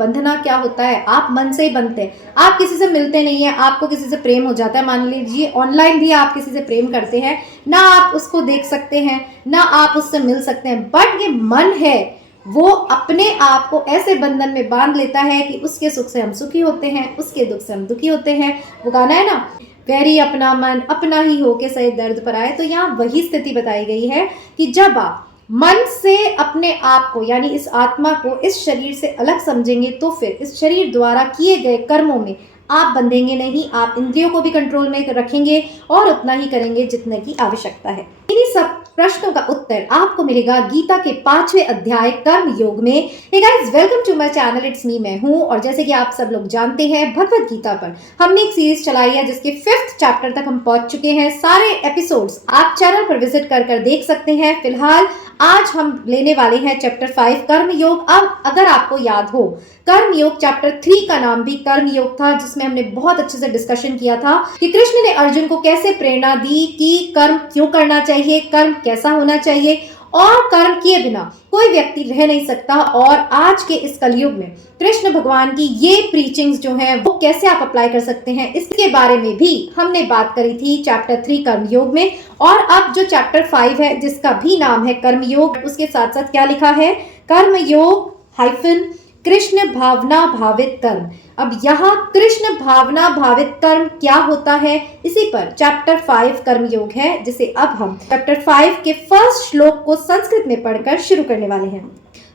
बंधना क्या होता है, आप मन से ही बनते हैं। आप किसी से मिलते नहीं है, आपको किसी से प्रेम हो जाता है, मान लीजिए ऑनलाइन भी आप किसी से प्रेम करते हैं, ना आप उसको देख सकते हैं ना आप उससे मिल सकते हैं, बट ये मन है वो अपने आप को ऐसे बंधन में बांध लेता है कि उसके सुख से हम सुखी होते हैं, उसके दुख से हम दुखी होते हैं। वो गाना है ना, वैरी अपना मन अपना ही होके सहे दर्द पर आए। तो यहाँ वही स्थिति बताई गई है कि जब आप मन से अपने आप को यानी इस आत्मा को इस शरीर से अलग समझेंगे तो फिर इस शरीर द्वारा किए गए कर्मों में आप बंधेंगे नहीं, आप इंद्रियों को भी कंट्रोल में रखेंगे और उतना ही करेंगे जितने की आवश्यकता है। इन्हीं सब प्रश्नों का उत्तर आपको मिलेगा गीता के 5वें अध्याय कर्म योग में। Hey guys, welcome to my channel, it's me, मैं हूं। और जैसे कि आप सब लोग जानते हैं, भगवत गीता पर हमने एक सीरीज चलाई है जिसके 5th चैप्टर तक हम पहुंच चुके हैं। सारे एपिसोड्स आप चैनल पर विजिट कर देख सकते हैं। फिलहाल आज हम लेने वाले हैं चैप्टर 5 कर्म योग। अब अगर आपको याद हो, कर्म योग चैप्टर 3 का नाम भी कर्म योग था, जिसमें हमने बहुत अच्छे से डिस्कशन किया था कि कृष्ण ने अर्जुन को कैसे प्रेरणा दी कि कर्म क्यों करना चाहिए, कर्म कैसा होना चाहिए और कर्म किए बिना कोई व्यक्ति रह नहीं सकता। और आज के इस कलयुग में कृष्ण भगवान की ये प्रीचिंग्स जो हैं वो कैसे आप अप्लाई कर सकते हैं, इसके बारे में भी हमने बात करी थी चैप्टर 3 कर्मयोग में। और अब जो चैप्टर 5 है जिसका भी नाम है कर्मयोग, उसके साथ साथ क्या लिखा है, कर्मयोग हाइफन कृष्ण भावना भावित कर्म। अब यहाँ कृष्ण भावना भावित कर्म क्या होता है, इसी पर चैप्टर 5 कर्मयोग है, जिसे अब हम चैप्टर 5 के फर्स्ट श्लोक को संस्कृत में पढ़कर शुरू करने वाले हैं।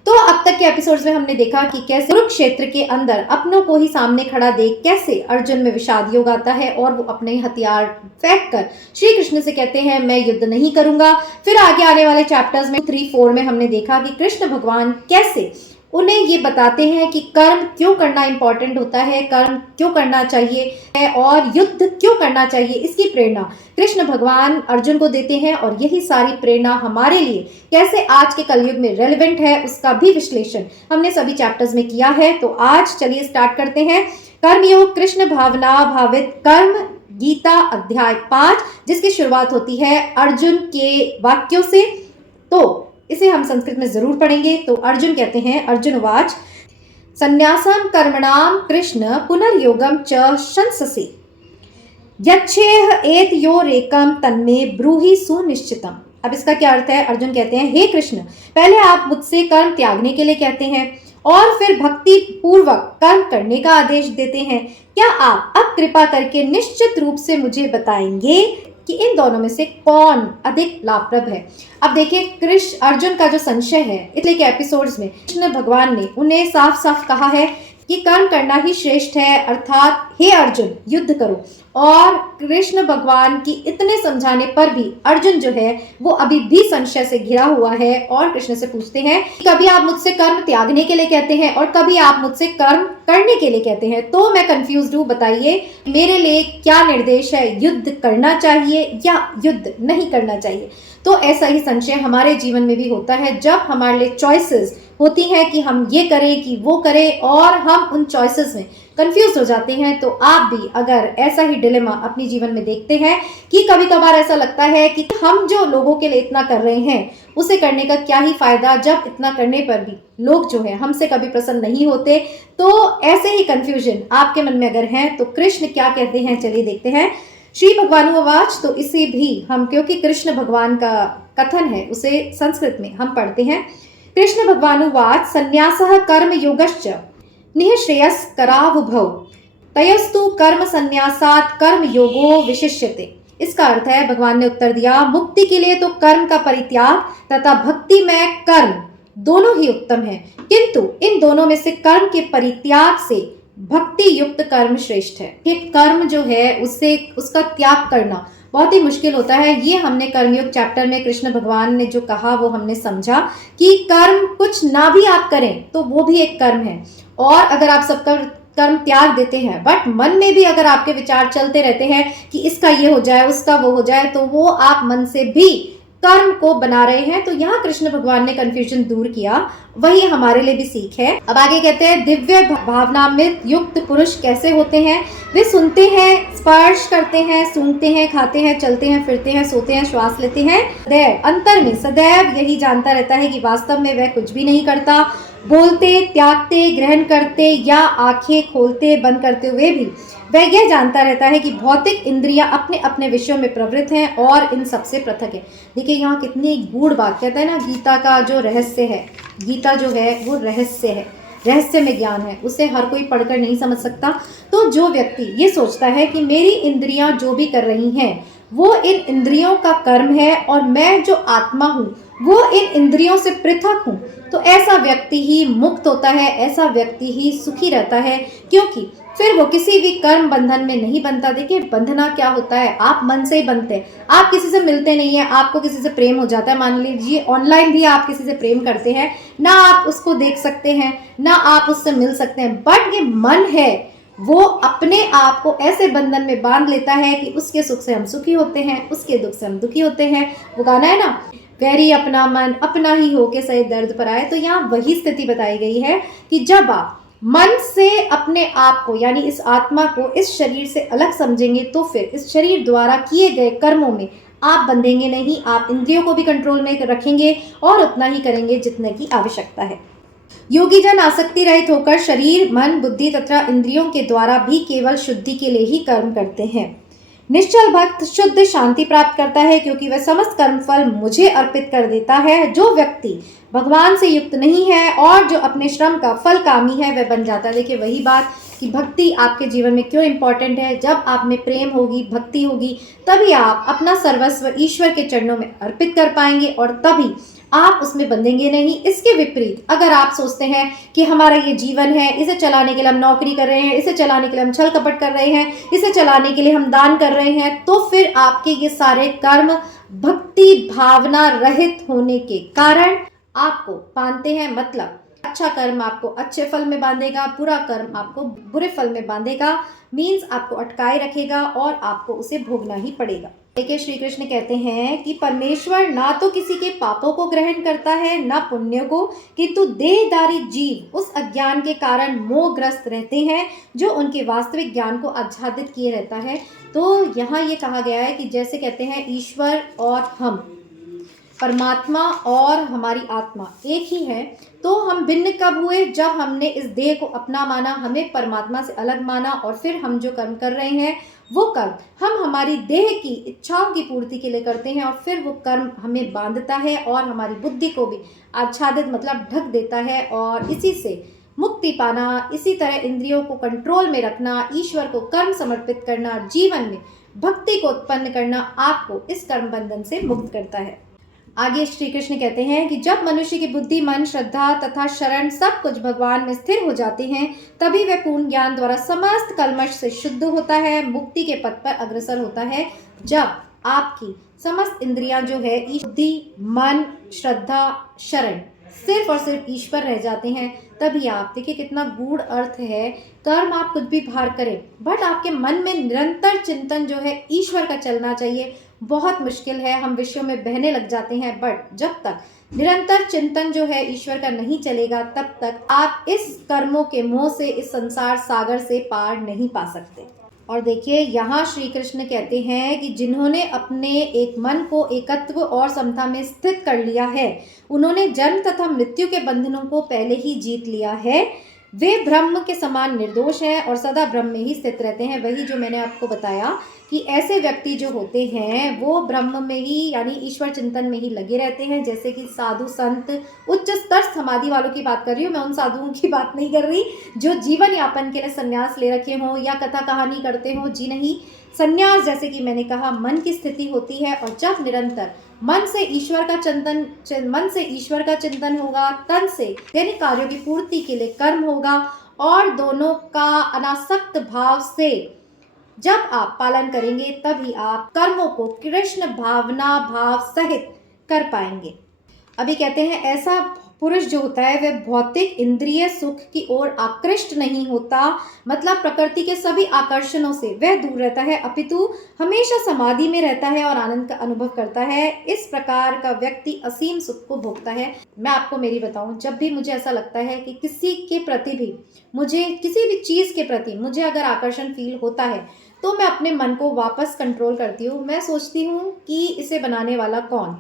तो अब तक के एपिसोड्स में हमने देखा कि कैसे कुरुक्षेत्र के अंदर अपनों को ही सामने खड़ा देख कैसे अर्जुन में विषाद योग आता है और वो अपने हथियार फेंक कर श्री कृष्ण से कहते हैं मैं युद्ध नहीं करूंगा। फिर आगे आने वाले चैप्टर्स में 3-4 में हमने देखा कि कृष्ण भगवान कैसे उन्हें ये बताते हैं कि कर्म क्यों करना इंपॉर्टेंट होता है, कर्म क्यों करना चाहिए है और युद्ध क्यों करना चाहिए, इसकी प्रेरणा कृष्ण भगवान अर्जुन को देते हैं। और यही सारी प्रेरणा हमारे लिए कैसे आज के कलयुग में रेलेवेंट है, उसका भी विश्लेषण हमने सभी चैप्टर्स में किया है। तो आज चलिए स्टार्ट करते हैं कर्मयोग कृष्ण भावना भावित कर्म, गीता अध्याय 5, जिसकी शुरुआत होती है अर्जुन के वाक्यों से। तो इसे हम संस्कृत में जरूर पढ़ेंगे। तो अर्जुन कहते हैं, अर्जुन उवाच संन्यासं कर्मणां कृष्ण पुनर्योगं च शंससि यच्छेह एतयोरेकं तन्मे ब्रूहि सुनिश्चितम्। अब इसका क्या अर्थ है, अर्जुन कहते हैं हे कृष्ण, पहले आप मुझसे कर्म त्यागने के लिए कहते हैं और फिर भक्ति पूर्वक कर्म करने का आदेश देते हैं। क्या आप अब कृपा करके निश्चित रूप से मुझे बताएंगे कि इन दोनों में से कौन अधिक लाभप्रद है। अब देखिए कृष्ण अर्जुन का जो संशय है, इसलिए के एपिसोड्स में कृष्ण भगवान ने उन्हें साफ साफ कहा है कि कर्म करना ही श्रेष्ठ है, अर्थात हे अर्जुन युद्ध करो। और कृष्ण भगवान की इतने समझाने पर भी अर्जुन जो है वो अभी भी संशय से घिरा हुआ है और कृष्ण से पूछते हैं, कभी आप मुझसे कर्म त्यागने के लिए कहते हैं और कभी आप मुझसे कर्म करने के लिए कहते हैं, तो मैं कंफ्यूज्ड हूँ, बताइए मेरे लिए क्या निर्देश है, युद्ध करना चाहिए या युद्ध नहीं करना चाहिए। तो ऐसा ही संशय हमारे जीवन में भी होता है जब हमारे लिए चॉइसेस होती हैं कि हम ये करें कि वो करें और हम उन चॉइसेस में कंफ्यूज हो जाते हैं। तो आप भी अगर ऐसा ही डिलेमा अपने जीवन में देखते हैं कि कभी कभार ऐसा लगता है कि हम जो लोगों के लिए इतना कर रहे हैं उसे करने का क्या ही फायदा, जब इतना करने पर भी लोग जो है हमसे कभी प्रसन्न नहीं होते। तो ऐसे ही कंफ्यूजन आपके मन में अगर है तो कृष्ण क्या कहते हैं, चलिए देखते हैं। श्री भगवानुवाच, तो इसे भी हम, क्योंकि कृष्ण भगवान का कथन है, उसे संस्कृत में हम पढ़ते हैं। कृष्ण भगवानुवाच संन्यासः कर्म योगश्च निःश्रेयस्करावुभौ तयस्तु कर्म संन्यासात् कर्म योगो विशिष्यते। इसका अर्थ है, भगवान ने उत्तर दिया, मुक्ति के लिए तो कर्म का परित्याग तथा भक्ति में कर्म दोनों ही उत्तम है, किंतु इन दोनों में से कर्म के परित्याग से भक्ति युक्त कर्म श्रेष्ठ है। कि कर्म जो है उससे उसका त्याग करना बहुत ही मुश्किल होता है। ये हमने कर्मयोग चैप्टर में कृष्ण भगवान ने जो कहा वो हमने समझा कि कर्म कुछ ना भी आप करें तो वो भी एक कर्म है। और अगर आप सबका कर्म त्याग देते हैं बट मन में भी अगर आपके विचार चलते रहते हैं कि इसका ये हो जाए उसका वो हो जाए, तो वो आप मन से भी कर्म को बना रहे हैं। तो यहाँ कृष्ण भगवान ने कंफ्यूजन दूर किया, वही हमारे लिए भी सीख है। अब आगे कहते हैं, दिव्य भावनामृत युक्त पुरुष कैसे होते हैं, वे सुनते हैं, स्पर्श करते हैं, सूंघते हैं, खाते हैं, चलते हैं, फिरते हैं, सोते हैं, श्वास लेते हैं, सदैव अंतर में सदैव यही जानता रहता है कि वास्तव में वह कुछ भी नहीं करता बोलते, त्यागते, ग्रहण करते या आंखें खोलते बंद करते हुए भी वह यह जानता रहता है कि भौतिक इंद्रियां अपने अपने विषयों में प्रवृत्त हैं और इन सबसे पृथक है। देखिए यहाँ कितनी गूढ़ बात, कहते हैं ना गीता का जो रहस्य है, गीता जो है वो रहस्य है, रहस्य में ज्ञान है, उसे हर कोई पढ़कर नहीं समझ सकता। तो जो व्यक्ति ये सोचता है कि मेरी इंद्रियां जो भी कर रही हैं वो इन इंद्रियों का कर्म है और मैं जो आत्मा हूँ वो इन इंद्रियों से पृथक हूँ, तो ऐसा व्यक्ति ही मुक्त होता है, ऐसा व्यक्ति ही सुखी रहता है, क्योंकि फिर वो किसी भी कर्म बंधन में नहीं बनता। देखिए बंधना क्या होता है, आप मन से ही बनते हैं, आप किसी से मिलते नहीं है, आपको किसी से प्रेम हो जाता है, मान लीजिए ऑनलाइन भी आप किसी से प्रेम करते हैं, ना आप उसको देख सकते हैं ना आप उससे मिल सकते हैं, बट ये मन है वो अपने आप को ऐसे बंधन में बांध लेता है कि उसके सुख से हम सुखी होते हैं, उसके दुख से हम दुखी होते हैं। वो गाना है ना, वैरी अपना मन अपना ही होके सहे दर्द पर आए, तो यहाँ वही स्थिति बताई गई है कि जब आप मन से अपने आप को यानी इस आत्मा को इस शरीर से अलग समझेंगे तो फिर इस शरीर द्वारा किए गए कर्मों में आप बंधेंगे नहीं, आप इंद्रियों को भी कंट्रोल में रखेंगे और उतना ही करेंगे जितने की आवश्यकता है। योगी जन आसक्ति रहित होकर शरीर, मन, बुद्धि तथा इंद्रियों के द्वारा भी केवल शुद्धि के लिए ही कर्म करते हैं। निश्चल भक्त शुद्ध शांति प्राप्त करता है क्योंकि वह समस्त कर्मफल मुझे अर्पित कर देता है। जो व्यक्ति भगवान से युक्त नहीं है और जो अपने श्रम का फल कामी है वह बन जाता है। देखिए वही बात कि भक्ति आपके जीवन में क्यों इंपॉर्टेंट है। जब आप में प्रेम होगी, भक्ति होगी, तभी आप अपना सर्वस्व ईश्वर के चरणों में अर्पित कर पाएंगे और तभी आप उसमें बंधेंगे नहीं। इसके विपरीत अगर आप सोचते हैं कि हमारा ये जीवन है, इसे चलाने के लिए हम नौकरी कर रहे हैं, इसे चलाने के लिए हम छल कपट कर रहे हैं, इसे चलाने के लिए हम दान कर रहे हैं, तो फिर आपके ये सारे कर्म भक्ति भावना रहित होने के कारण आपको बांधते हैं। मतलब अच्छा कर्म आपको अच्छे फल में बांधेगा, बुरा कर्म आपको बुरे फल में बांधेगा, मीन्स आपको अटकाए रखेगा और आपको उसे भोगना ही पड़ेगा। देखिए श्री कृष्ण कहते हैं कि परमेश्वर ना तो किसी के पापों को ग्रहण करता है ना पुण्य को, किंतु देहधारी जीव उस अज्ञान के कारण मोहग्रस्त रहते हैं जो उनके वास्तविक ज्ञान को आच्छादित किए रहता है। तो यहाँ ये कहा गया है कि जैसे कहते हैं ईश्वर और हम, परमात्मा और हमारी आत्मा एक ही है, तो हम भिन्न कब हुए? जब हमने इस देह को अपना माना, हमें परमात्मा से अलग माना और फिर हम जो कर्म कर रहे हैं वो कर्म हम हमारी देह की इच्छाओं की पूर्ति के लिए करते हैं और फिर वो कर्म हमें बांधता है और हमारी बुद्धि को भी आच्छादित मतलब ढक देता है। और इसी से मुक्ति पाना, इसी तरह इंद्रियों को कंट्रोल में रखना, ईश्वर को कर्म समर्पित करना, जीवन में भक्ति को उत्पन्न करना आपको इस कर्म बंधन से मुक्त करता है। आगे श्री कृष्ण कहते हैं कि जब मनुष्य की बुद्धि, मन, श्रद्धा तथा शरण सब कुछ भगवान में स्थिर हो जाते हैं, तभी वह पूर्ण ज्ञान द्वारा समस्त कल्मश से शुद्ध होता है, मुक्ति के पथ पर अग्रसर होता है। जब आपकी समस्त इंद्रियां जो है बुद्धि, मन, श्रद्धा, शरण सिर्फ और सिर्फ ईश्वर रह जाते हैं, तभी आप देखिए कितना गूढ़ अर्थ है। कर्म आप कुछ भी भार करें, बट आपके मन में निरंतर चिंतन जो है ईश्वर का चलना चाहिए। बहुत मुश्किल है, हम विषयों में बहने लग जाते हैं, बट जब तक निरंतर चिंतन जो है ईश्वर का नहीं चलेगा तब तक आप इस कर्मों के मोह से, इस संसार सागर से पार नहीं पा सकते। और देखिए यहाँ श्री कृष्ण कहते हैं कि जिन्होंने अपने एक मन को एकत्व और समता में स्थित कर लिया है, उन्होंने जन्म तथा मृत्यु के बंधनों को पहले ही जीत लिया है, वे ब्रह्म के समान निर्दोष हैं और सदा ब्रह्म में ही स्थित रहते हैं। वही जो मैंने आपको बताया कि ऐसे व्यक्ति जो होते हैं वो ब्रह्म में ही यानी ईश्वर चिंतन में ही लगे रहते हैं। जैसे कि साधु संत, उच्च स्तर समाधि वालों की बात कर रही हूँ मैं, उन साधुओं की बात नहीं कर रही जो जीवन यापन के लिए संन्यास ले रखे हों या कथा कहानी करते हों। जी नहीं, संन्यास जैसे कि मैंने कहा मन की स्थिति होती है, और जब निरंतर मन से ईश्वर का चिंतन होगा, तन से दैनिक कार्यों की पूर्ति के लिए कर्म होगा और दोनों का अनासक्त भाव से जब आप पालन करेंगे तभी आप कर्मों को कृष्ण भावना भाव सहित कर पाएंगे। अभी कहते हैं ऐसा पुरुष जो होता है वह भौतिक इंद्रिय सुख की ओर आकृष्ट नहीं होता, मतलब प्रकृति के सभी आकर्षणों से वह दूर रहता है, अपितु हमेशा समाधि में रहता है और आनंद का अनुभव करता है। इस प्रकार का व्यक्ति असीम सुख को भोगता है। मैं आपको मेरी बताऊं, जब भी मुझे ऐसा लगता है कि किसी के प्रति भी मुझे, किसी भी चीज़ के प्रति मुझे अगर आकर्षण फील होता है तो मैं अपने मन को वापस कंट्रोल करती हूँ। मैं सोचती हूँ कि इसे बनाने वाला कौन,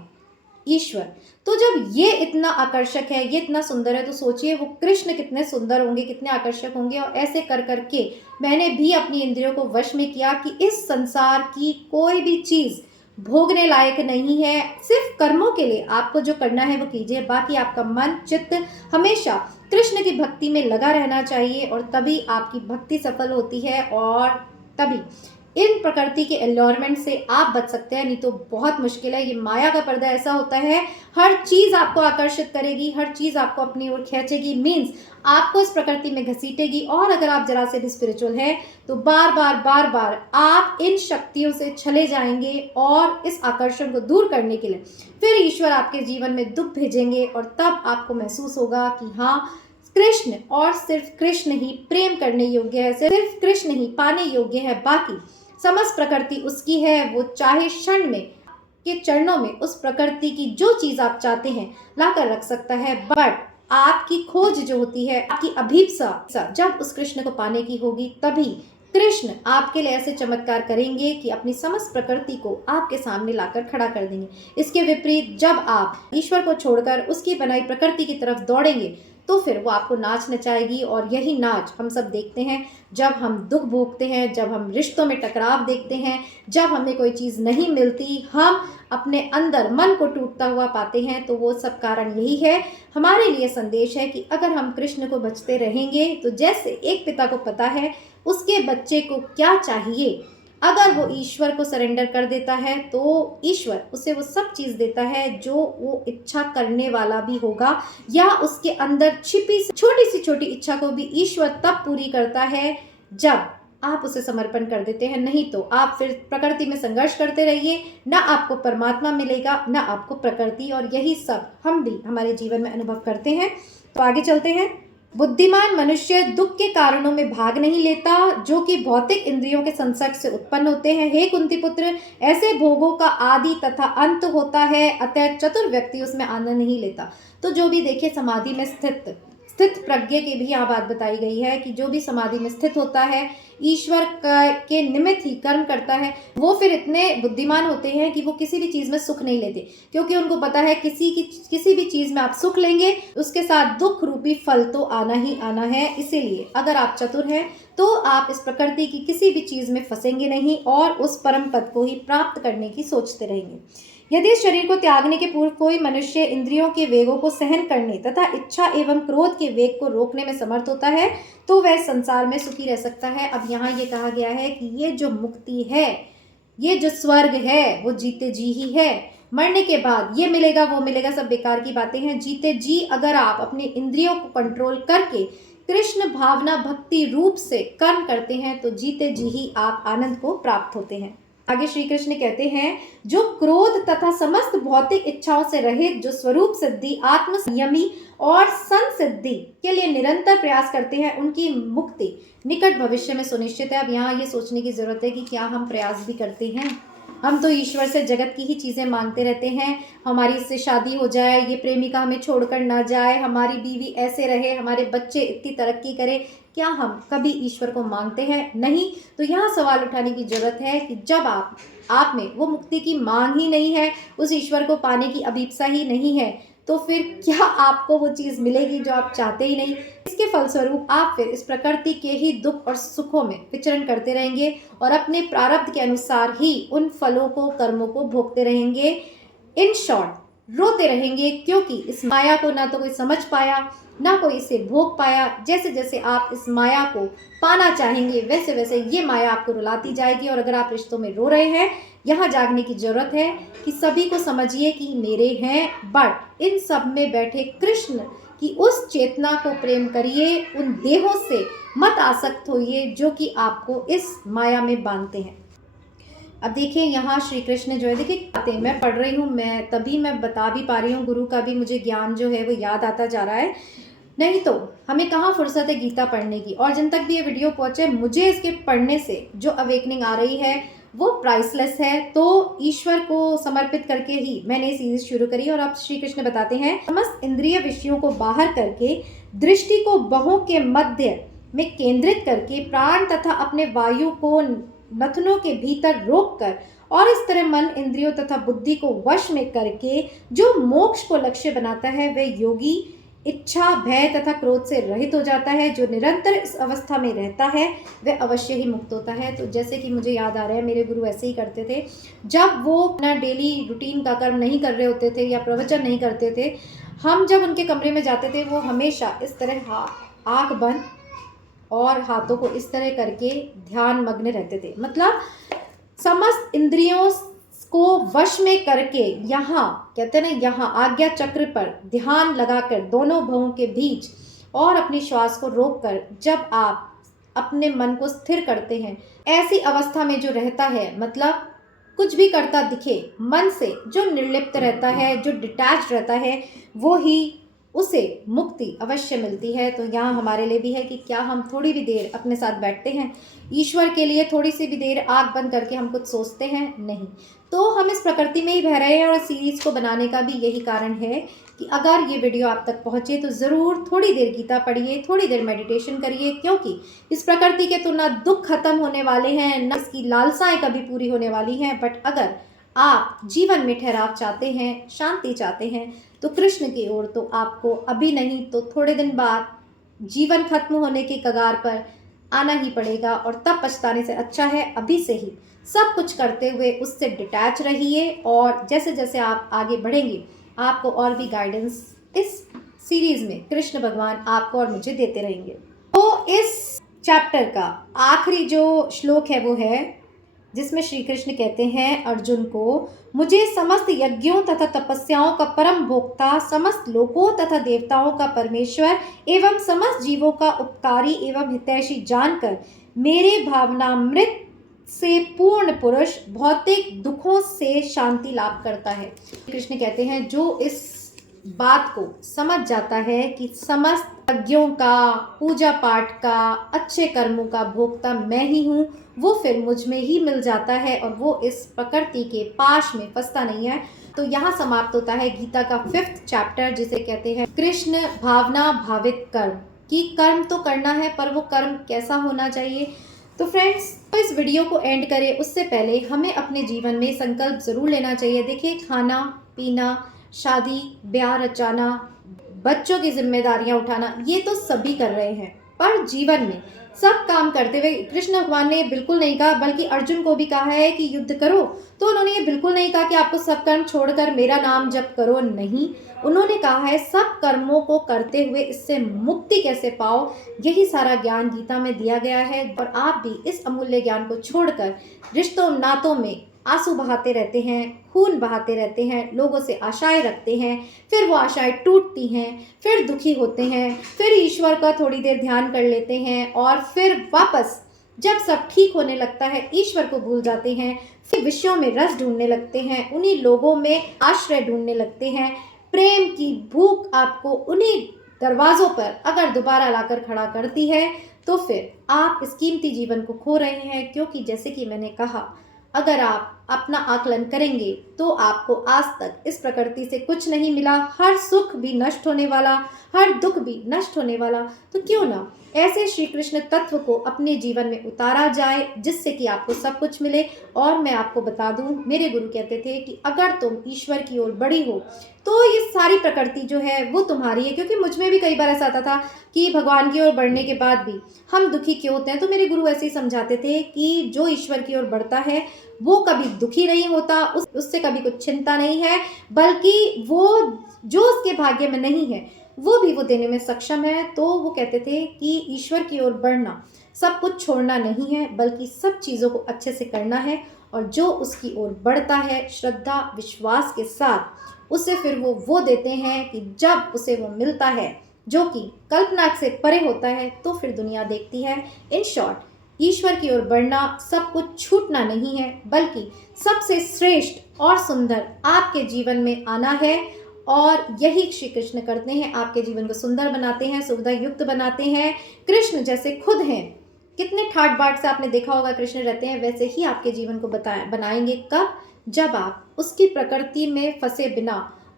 ईश्वर। तो जब ये इतना आकर्षक है, ये इतना सुंदर है, तो सोचिए वो कृष्ण कितने सुंदर होंगे, कितने आकर्षक होंगे। और ऐसे कर करके मैंने भी अपनी इंद्रियों को वश में किया कि इस संसार की कोई भी चीज़ भोगने लायक नहीं है। सिर्फ कर्मों के लिए आपको जो करना है वो कीजिए, बाकी आपका मन चित्त हमेशा कृष्ण की भक्ति में लगा रहना चाहिए, और तभी आपकी भक्ति सफल होती है, और तभी इन प्रकृति के एनवायरनमेंट से आप बच सकते हैं। नहीं तो बहुत मुश्किल है। ये माया का पर्दा ऐसा होता है, हर चीज़ आपको आकर्षित करेगी, हर चीज़ आपको अपनी ओर खींचेगी, मीन्स आपको इस प्रकृति में घसीटेगी। और अगर आप जरा से भी स्पिरिचुअल हैं तो बार बार आप इन शक्तियों से चले जाएंगे, और इस आकर्षण को दूर करने के लिए फिर ईश्वर आपके जीवन में दुख भेजेंगे, और तब आपको महसूस होगा कि हाँ, कृष्ण और सिर्फ कृष्ण ही प्रेम करने योग्य है, सिर्फ कृष्ण ही पाने योग्य है, बाकी समस्त प्रकृति उसकी है। वो चाहे क्षण में के चरणों में उस प्रकृति की जो चीज आप चाहते हैं लाकर रख सकता है, बट आपकी खोज जो होती है, आपकी अभीप्सा जब उस कृष्ण को पाने की होगी, तभी कृष्ण आपके लिए ऐसे चमत्कार करेंगे कि अपनी समस्त प्रकृति को आपके सामने लाकर खड़ा कर देंगे। इसके विपरीत जब आप ईश्वर को छोड़कर उसकी बनाई प्रकृति की तरफ दौड़ेंगे, तो फिर वो आपको नाच नचाएगी। और यही नाच हम सब देखते हैं जब हम दुख भोगते हैं, जब हम रिश्तों में टकराव देखते हैं, जब हमें कोई चीज़ नहीं मिलती, हम अपने अंदर मन को टूटता हुआ पाते हैं। तो वो सब कारण यही है। हमारे लिए संदेश है कि अगर हम कृष्ण को बचते रहेंगे, तो जैसे एक पिता को पता है उसके बच्चे को क्या चाहिए, अगर वो ईश्वर को सरेंडर कर देता है तो ईश्वर उसे वो सब चीज़ देता है जो वो इच्छा करने वाला भी होगा, या उसके अंदर छिपी सी छोटी इच्छा को भी ईश्वर तब पूरी करता है जब आप उसे समर्पण कर देते हैं। नहीं तो आप फिर प्रकृति में संघर्ष करते रहिए, ना आपको परमात्मा मिलेगा, ना आपको प्रकृति। और यही सब हम भी हमारे जीवन में अनुभव करते हैं। तो आगे चलते हैं। बुद्धिमान मनुष्य दुख के कारणों में भाग नहीं लेता, जो कि भौतिक इंद्रियों के संसर्ग से उत्पन्न होते हैं। हे कुंती पुत्र, ऐसे भोगों का आदि तथा अंत होता है, अतः चतुर व्यक्ति उसमें आनंद नहीं लेता। तो जो भी देखिए समाधि में स्थित प्रज्ञ की भी यहाँ बात बताई गई है कि जो भी समाधि में स्थित होता है, ईश्वर के निमित्त ही कर्म करता है, वो फिर इतने बुद्धिमान होते हैं कि वो किसी भी चीज़ में सुख नहीं लेते, क्योंकि उनको पता है किसी भी चीज़ में आप सुख लेंगे उसके साथ दुख रूपी फल तो आना ही आना है। इसीलिए अगर आप चतुर हैं तो आप इस प्रकृति की किसी भी चीज़ में फंसेंगे नहीं, और उस परम पद को ही प्राप्त करने की सोचते रहेंगे। यदि इस शरीर को त्यागने के पूर्व कोई मनुष्य इंद्रियों के वेगों को सहन करने तथा इच्छा एवं क्रोध के वेग को रोकने में समर्थ होता है, तो वह संसार में सुखी रह सकता है। अब यहाँ ये कहा गया है कि ये जो मुक्ति है, ये जो स्वर्ग है, वो जीते जी ही है। मरने के बाद ये मिलेगा वो मिलेगा, सब बेकार की बातें हैं। जीते जी अगर आप अपने इंद्रियों को कंट्रोल करके कृष्ण भावना भक्ति रूप से कर्म करते हैं, तो जीते जी ही आप आनंद को प्राप्त होते हैं। आगे श्री कृष्ण कहते हैं, जो क्रोध तथा समस्त भौतिक इच्छाओं से रहित, जो स्वरूप सिद्धि, आत्म संयमी और संसिद्धि के लिए निरंतर प्रयास करते हैं, उनकी मुक्ति निकट भविष्य में सुनिश्चित है। अब यहाँ ये सोचने की जरूरत है कि क्या हम प्रयास भी करते हैं। हम तो ईश्वर से जगत की ही चीज़ें मांगते रहते हैं, हमारी इससे शादी हो जाए, ये प्रेमिका हमें छोड़कर ना जाए, हमारी बीवी ऐसे रहे, हमारे बच्चे इतनी तरक्की करें। क्या हम कभी ईश्वर को मांगते हैं? नहीं। तो यहाँ सवाल उठाने की जरूरत है कि जब आप में वो मुक्ति की मांग ही नहीं है, उस ईश्वर को पाने की अभीप्सा ही नहीं है, तो फिर क्या आपको वो चीज़ मिलेगी जो आप चाहते ही नहीं। इसके फलस्वरूप आप फिर इस प्रकृति के ही दुख और सुखों में विचरण करते रहेंगे, और अपने प्रारब्ध के अनुसार ही उन फलों को, कर्मों को भोगते रहेंगे। इन शॉर्ट, रोते रहेंगे, क्योंकि इस माया को ना तो कोई समझ पाया, ना कोई इसे भोग पाया। जैसे जैसे आप इस माया को पाना चाहेंगे, वैसे वैसे ये माया आपको रुलाती जाएगी। और अगर आप रिश्तों में रो रहे हैं, यहाँ जागने की जरूरत है कि सभी को समझिए कि मेरे हैं, बट इन सब में बैठे कृष्ण की उस चेतना को प्रेम करिए, उन देहों से मत आसक्त होइए जो कि आपको इस माया में बांधते हैं। अब देखिए यहाँ श्री कृष्ण जो है, देखिए बातें मैं पढ़ रही हूँ, मैं बता भी पा रही हूँ, गुरु का भी मुझे ज्ञान जो है वो याद आता जा रहा है। नहीं तो हमें कहाँ फुर्सत है गीता पढ़ने की। और जिन तक भी ये वीडियो पहुँचे, मुझे इसके पढ़ने से जो अवेकनिंग आ रही है वो प्राइसलेस है। तो ईश्वर को समर्पित करके ही मैंने ये सीरीज शुरू करी। और अब श्री कृष्ण बताते हैं, समस्त इंद्रिय विषयों को बाहर करके दृष्टि को बाहों के मध्य में केंद्रित करके प्राण तथा अपने वायु को नथनों के भीतर रोककर और इस तरह मन, इंद्रियों तथा बुद्धि को वश में करके जो मोक्ष को लक्ष्य बनाता है वह योगी इच्छा, भय तथा क्रोध से रहित हो जाता है। जो निरंतर इस अवस्था में रहता है वह अवश्य ही मुक्त होता है। तो जैसे कि मुझे याद आ रहा है, मेरे गुरु ऐसे ही करते थे। जब वो अपना डेली रूटीन का कर्म नहीं कर रहे होते थे या प्रवचन नहीं करते थे, हम जब उनके कमरे में जाते थे, वो हमेशा इस तरह आँख बंद और हाथों को इस तरह करके ध्यान मग्न रहते थे। मतलब समस्त इंद्रियों को वश में करके यहाँ कहते हैं ना, यहाँ आज्ञा चक्र पर ध्यान लगाकर दोनों भवों के बीच और अपनी श्वास को रोककर जब आप अपने मन को स्थिर करते हैं, ऐसी अवस्था में जो रहता है, मतलब कुछ भी करता दिखे, मन से जो निर्लिप्त रहता है, जो डिटैच रहता है, वो ही उसे मुक्ति अवश्य मिलती है। तो यहाँ हमारे लिए भी है कि क्या हम थोड़ी भी देर अपने साथ बैठते हैं, ईश्वर के लिए थोड़ी सी भी देर आँख बंद करके हम कुछ सोचते हैं? नहीं। तो हम इस प्रकृति में ही बह रहे हैं और सीरीज़ को बनाने का भी यही कारण है कि अगर ये वीडियो आप तक पहुँचे तो ज़रूर थोड़ी देर गीता पढ़िए, थोड़ी देर मेडिटेशन करिए, क्योंकि इस प्रकृति के तो ना दुख खत्म होने वाले हैं, ना इसकी लालसाएँ कभी पूरी होने वाली हैं। बट अगर आप जीवन में ठहराव चाहते हैं, शांति चाहते हैं, तो कृष्ण की ओर तो आपको अभी नहीं तो थोड़े दिन बाद जीवन खत्म होने के कगार पर आना ही पड़ेगा। और तब पछताने से अच्छा है अभी से ही सब कुछ करते हुए उससे डिटैच रहिए। और जैसे जैसे आप आगे बढ़ेंगे, आपको और भी गाइडेंस इस सीरीज़ में कृष्ण भगवान आपको और मुझे देते रहेंगे। तो इस चैप्टर का आखिरी जो श्लोक है वो है जिसमें श्री कृष्ण कहते हैं अर्जुन को, मुझे समस्त यज्ञों तथा तपस्याओं का परम भोक्ता, समस्त लोकों तथा देवताओं का परमेश्वर एवं समस्त जीवों का उपकारी एवं हितैषी जानकर मेरे भावनामृत से पूर्ण पुरुष भौतिक दुखों से शांति लाभ करता है। कृष्ण कहते हैं जो इस बात को समझ जाता है कि समस्त यज्ञों का, पूजा पाठ का, अच्छे कर्मों का भोक्ता मैं ही हूँ, वो फिर मुझ में ही मिल जाता है और वो इस प्रकृति के पाश में फंसता नहीं है। तो यहाँ समाप्त होता है गीता का 5th चैप्टर, जिसे कहते हैं कृष्ण भावना भावित कर्म। कि कर्म तो करना है, पर वो कर्म कैसा होना चाहिए। तो फ्रेंड्स, तो इस वीडियो को एंड करें उससे पहले हमें अपने जीवन में संकल्प ज़रूर लेना चाहिए। देखिए, खाना पीना, शादी ब्याह रचाना, बच्चों की जिम्मेदारियां उठाना, ये तो सभी कर रहे हैं, पर जीवन में सब काम करते हुए कृष्ण भगवान ने बिल्कुल नहीं कहा, बल्कि अर्जुन को भी कहा है कि युद्ध करो। तो उन्होंने ये बिल्कुल नहीं कहा कि आपको सब कर्म छोड़कर मेरा नाम जप करो, नहीं। उन्होंने कहा है सब कर्मों को करते हुए इससे मुक्ति कैसे पाओ, यही सारा ज्ञान गीता में दिया गया है। और आप भी इस अमूल्य ज्ञान को छोड़कर रिश्तों नातों में आंसू बहाते रहते हैं, खून बहाते रहते हैं, लोगों से आशाएं रखते हैं, फिर वो आशाएं टूटती हैं, फिर दुखी होते हैं, फिर ईश्वर का थोड़ी देर ध्यान कर लेते हैं और फिर वापस जब सब ठीक होने लगता है ईश्वर को भूल जाते हैं, फिर विषयों में रस ढूंढने लगते हैं, उन्हीं लोगों में आश्रय ढूंढने लगते हैं। प्रेम की भूख आपको उन्हीं दरवाज़ों पर अगर दोबारा लाकर खड़ा करती है तो फिर आप इस कीमती जीवन को खो रहे हैं। क्योंकि जैसे कि मैंने कहा, अगर आप अपना आकलन करेंगे तो आपको आज तक इस प्रकृति से कुछ नहीं मिला, हर सुख भी नष्ट होने वाला, हर दुख भी नष्ट होने वाला। तो क्यों ना ऐसे श्री कृष्ण तत्व को अपने जीवन में उतारा जाए, जिससे कि आपको सब कुछ मिले। और मैं आपको बता दूं, मेरे गुरु कहते थे कि अगर तुम ईश्वर की ओर बढ़ी हो तो ये सारी प्रकृति जो है वो तुम्हारी है। क्योंकि मुझ में भी कई बार ऐसा आता था कि भगवान की ओर बढ़ने के बाद भी हम दुखी क्यों होते हैं। तो मेरे गुरु ऐसे ही समझाते थे कि जो ईश्वर की ओर बढ़ता है वो कभी दुखी नहीं होता, उससे कभी कुछ चिंता नहीं है, बल्कि वो जो उसके भाग्य में नहीं है वो भी वो देने में सक्षम है। तो वो कहते थे कि ईश्वर की ओर बढ़ना सब कुछ छोड़ना नहीं है, बल्कि सब चीज़ों को अच्छे से करना है। और जो उसकी ओर बढ़ता है श्रद्धा विश्वास के साथ, उसे फिर वो देते हैं कि जब उसे वो मिलता है जो कि कल्पना से परे होता है, तो फिर दुनिया देखती है। इन शॉर्ट, ईश्वर की ओर बढ़ना सब कुछ छूटना नहीं है, बल्कि सबसे श्रेष्ठ और सुंदर आपके जीवन में आना है। और यही श्री कृष्ण करते हैं, आपके जीवन को सुंदर बनाते हैं, सुविधा युक्त बनाते हैं। कृष्ण जैसे खुद हैं, कितने ठाट बाट से आपने देखा होगा कृष्ण रहते हैं, वैसे ही आपके जीवन को बनाएंगे। कब? जब आप उसकी प्रकृति में फंसे बिना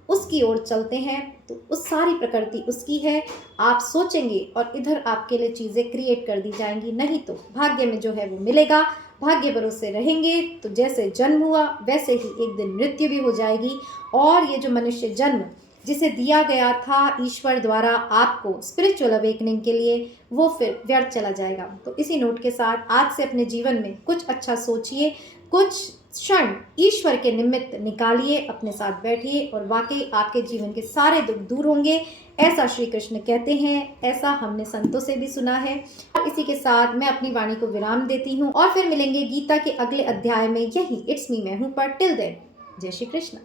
उसकी ओर चलते हैं तो उस सारी प्रकृति उसकी है। आप सोचेंगे और इधर आपके लिए चीज़ें क्रिएट कर दी जाएंगी, नहीं तो भाग्य में जो है वो मिलेगा। भाग्य भरोसे रहेंगे तो जैसे जन्म हुआ वैसे ही एक दिन मृत्यु भी हो जाएगी, और ये जो मनुष्य जन्म जिसे दिया गया था ईश्वर द्वारा आपको स्पिरिचुअल अवेकनिंग के लिए, वो फिर व्यर्थ चला जाएगा। तो इसी नोट के साथ आज से अपने जीवन में कुछ अच्छा सोचिए, कुछ क्षण ईश्वर के निमित्त निकालिए, अपने साथ बैठिए और वाकई आपके जीवन के सारे दुख दूर होंगे, ऐसा श्री कृष्ण कहते हैं, ऐसा हमने संतों से भी सुना है। और इसी के साथ मैं अपनी वाणी को विराम देती हूँ और फिर मिलेंगे गीता के अगले अध्याय में, यही इट्स मी मैं हूँ पर। टिल देन जय श्री कृष्ण।